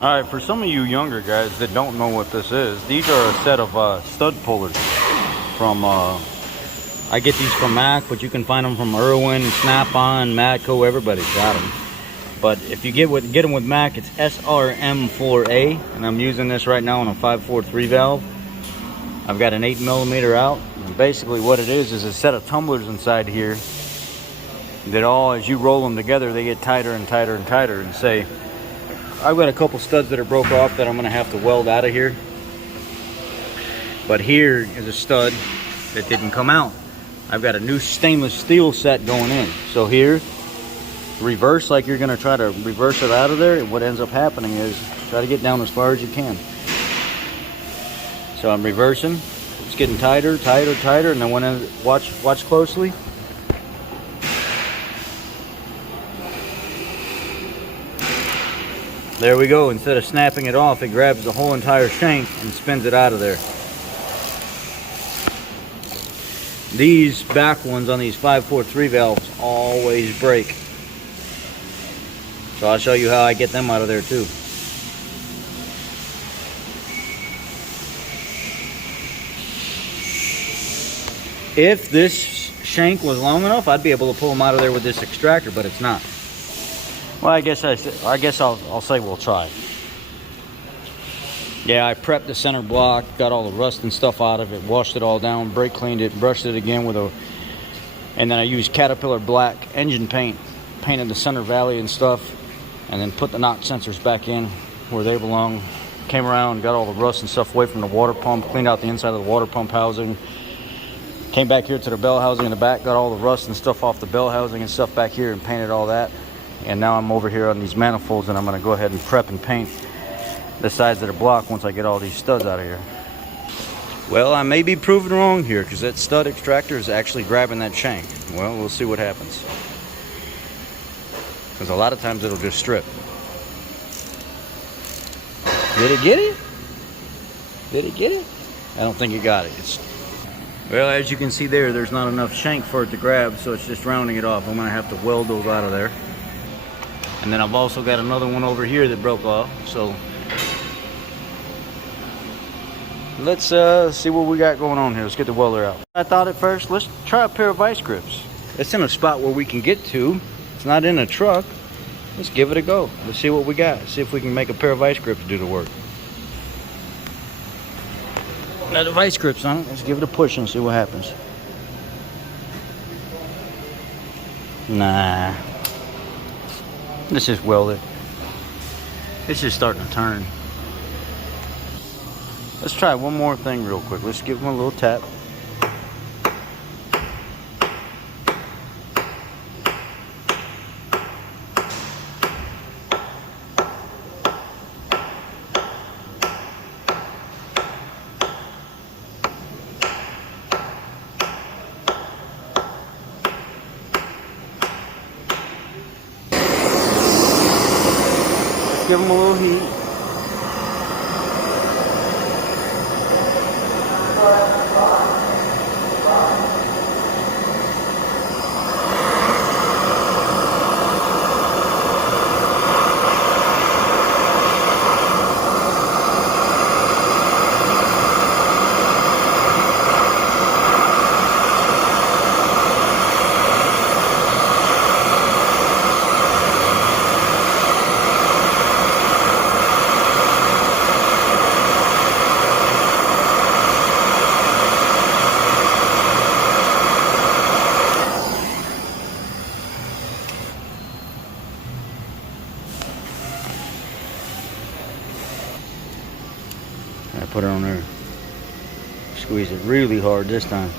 All right, for some of you younger guys that don't know what this is, these are a set of stud pullers from, I get these from Mac, but you can find them from Irwin, Snap-on, Matco, everybody's got them. But if you get them with Mac, it's SRM4A, and I'm using this right now on a 543 valve. I've got an 8mm out, and basically what it is a set of tumblers inside here that all, as you roll them together, they get tighter and tighter and tighter. And say, I've got a couple studs that are broke off that I'm going to have to weld out of here. But here is a stud that didn't come out. I've got a new stainless steel set going in. So here, reverse like you're going to try to reverse it out of there. And what ends up happening is try to get down as far as you can. So I'm reversing. It's getting tighter, tighter, tighter. And then when I watch closely. There we go. Instead of snapping it off, it grabs the whole entire shank and spins it out of there. These back ones on these 543 valves always break. So I'll show you how I get them out of there too. If this shank was long enough, I'd be able to pull them out of there with this extractor, but it's not. Well, I guess I'll say we'll try. Yeah, I prepped the center block, got all the rust and stuff out of it, washed it all down, brake cleaned it, brushed it again with and then I used Caterpillar black engine paint, painted the center valley and stuff, and then put the knock sensors back in where they belong. Came around, got all the rust and stuff away from the water pump, cleaned out the inside of the water pump housing. Came back here to the bell housing in the back, got all the rust and stuff off the bell housing and stuff back here and painted all that. And now I'm over here on these manifolds and I'm going to go ahead and prep and paint the sides of the block once I get all these studs out of here. Well, I may be proven wrong here because that stud extractor is actually grabbing that shank. Well, we'll see what happens. Because a lot of times it'll just strip. Did it get it? Did it get it? I don't think it got it. Well, as you can see there's not enough shank for it to grab, so it's just rounding it off. I'm going to have to weld those out of there. And then I've also got another one over here that broke off. So let's see what we got going on here. Let's get the welder out. I thought at first, let's try a pair of vice grips. It's in a spot where we can get to. It's not in a truck. Let's give it a go. Let's see what we got. See if we can make a pair of vice grips do the work. Now the vice grips on it. Let's give it a push and see what happens. Nah. Let's just weld it. It's just starting to turn. Let's try one more thing real quick. Let's give them a little tap. Give them a little heat. I put it on there. Squeeze it really hard this time.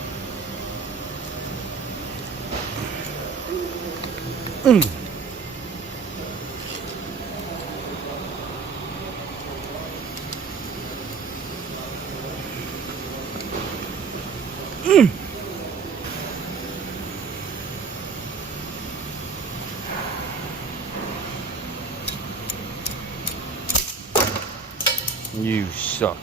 You suck.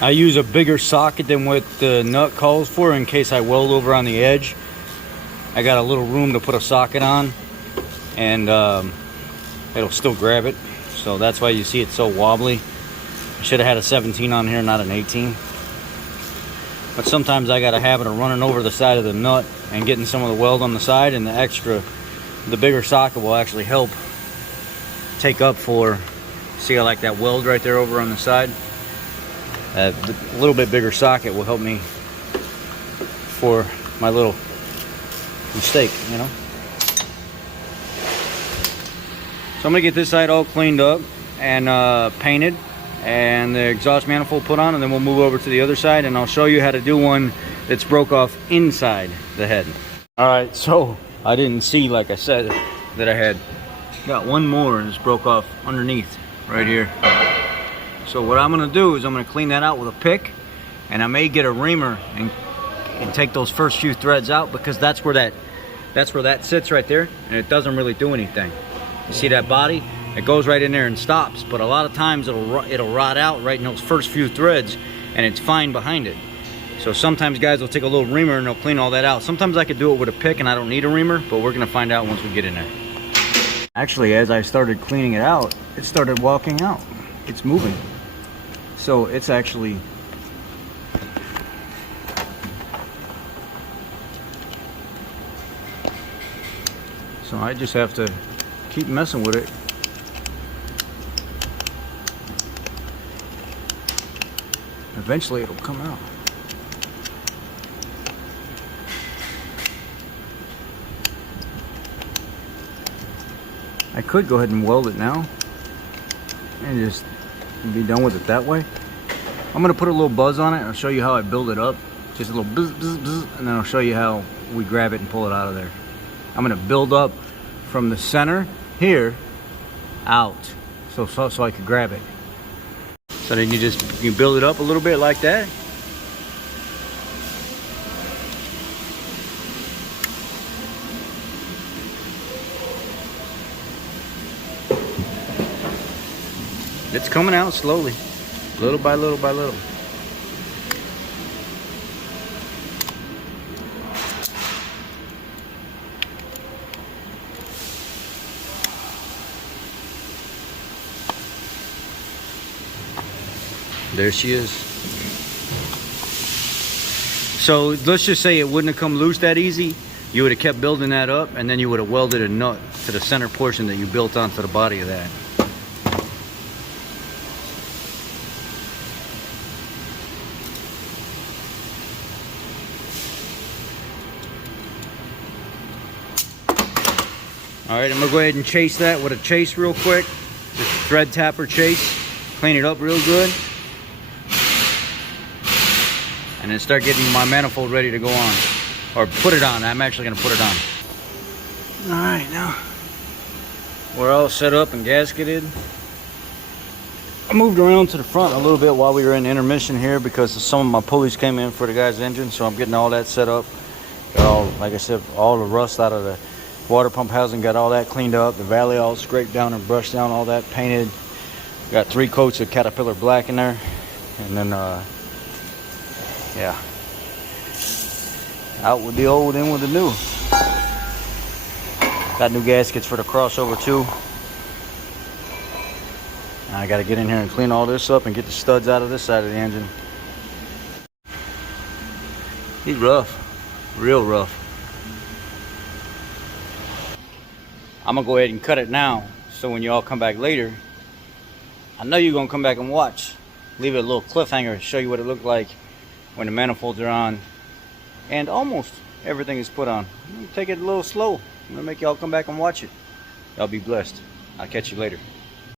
I use a bigger socket than what the nut calls for in case I weld over on the edge. I got a little room to put a socket on, and it'll still grab it. So that's why you see it so wobbly. I should have had a 17 on here, not an 18. But sometimes I got a habit of running over the side of the nut and getting some of the weld on the side, and the bigger socket will actually help take up for, see, I like that weld right there over on the side. A little bit bigger socket will help me for my little mistake, you know. So I'm gonna get this side all cleaned up and painted, and the exhaust manifold put on, and then we'll move over to the other side, and I'll show you how to do one that's broke off inside the head. All right, so I didn't see, like I said, that I had got one more and it's broke off underneath right here. So what I'm gonna do is I'm gonna clean that out with a pick, and I may get a reamer and take those first few threads out, because that's where that sits right there, and it doesn't really do anything. You see that body? It goes right in there and stops, but a lot of times it'll rot out right in those first few threads, and it's fine behind it. So sometimes guys will take a little reamer and they'll clean all that out. Sometimes I could do it with a pick and I don't need a reamer, but we're gonna find out once we get in there. Actually, as I started cleaning it out, it started walking out. It's moving. So it's actually, so I just have to keep messing with it. Eventually it'll come out. I could go ahead and weld it now and just be done with it that way. I'm gonna put a little buzz on it. I'll show you how I build it up. Just a little buzz, buzz, buzz, and then I'll show you how we grab it and pull it out of there. I'm gonna build up from the center here out, so I could grab it. So then you build it up a little bit like that. It's coming out slowly, little by little by little. There she is. So let's just say it wouldn't have come loose that easy. You would have kept building that up, and then you would have welded a nut to the center portion that you built onto the body of that. All right, I'm gonna go ahead and chase that with a chase real quick. Just thread tapper chase. Clean it up real good. And then start getting my manifold ready to go on. Or put it on. I'm actually gonna put it on. Alright, now we're all set up and gasketed. I moved around to the front a little bit while we were in intermission here because some of my pulleys came in for the guy's engine, so I'm getting all that set up. Got all, like I said, all the rust out of the water pump housing, got all that cleaned up. The valley all scraped down and brushed down, all that painted. Got 3 coats of Caterpillar black in there. And then, yeah. Out with the old, in with the new. Got new gaskets for the crossover too. Now I gotta get in here and clean all this up and get the studs out of this side of the engine. He's rough, real rough. I'm gonna go ahead and cut it now, so when you all come back later, I know you're gonna come back and watch. Leave it a little cliffhanger, show you what it looked like when the manifolds are on and almost everything is put on. Take it a little slow. I'm gonna make y'all come back and watch it. Y'all be blessed. I'll catch you later.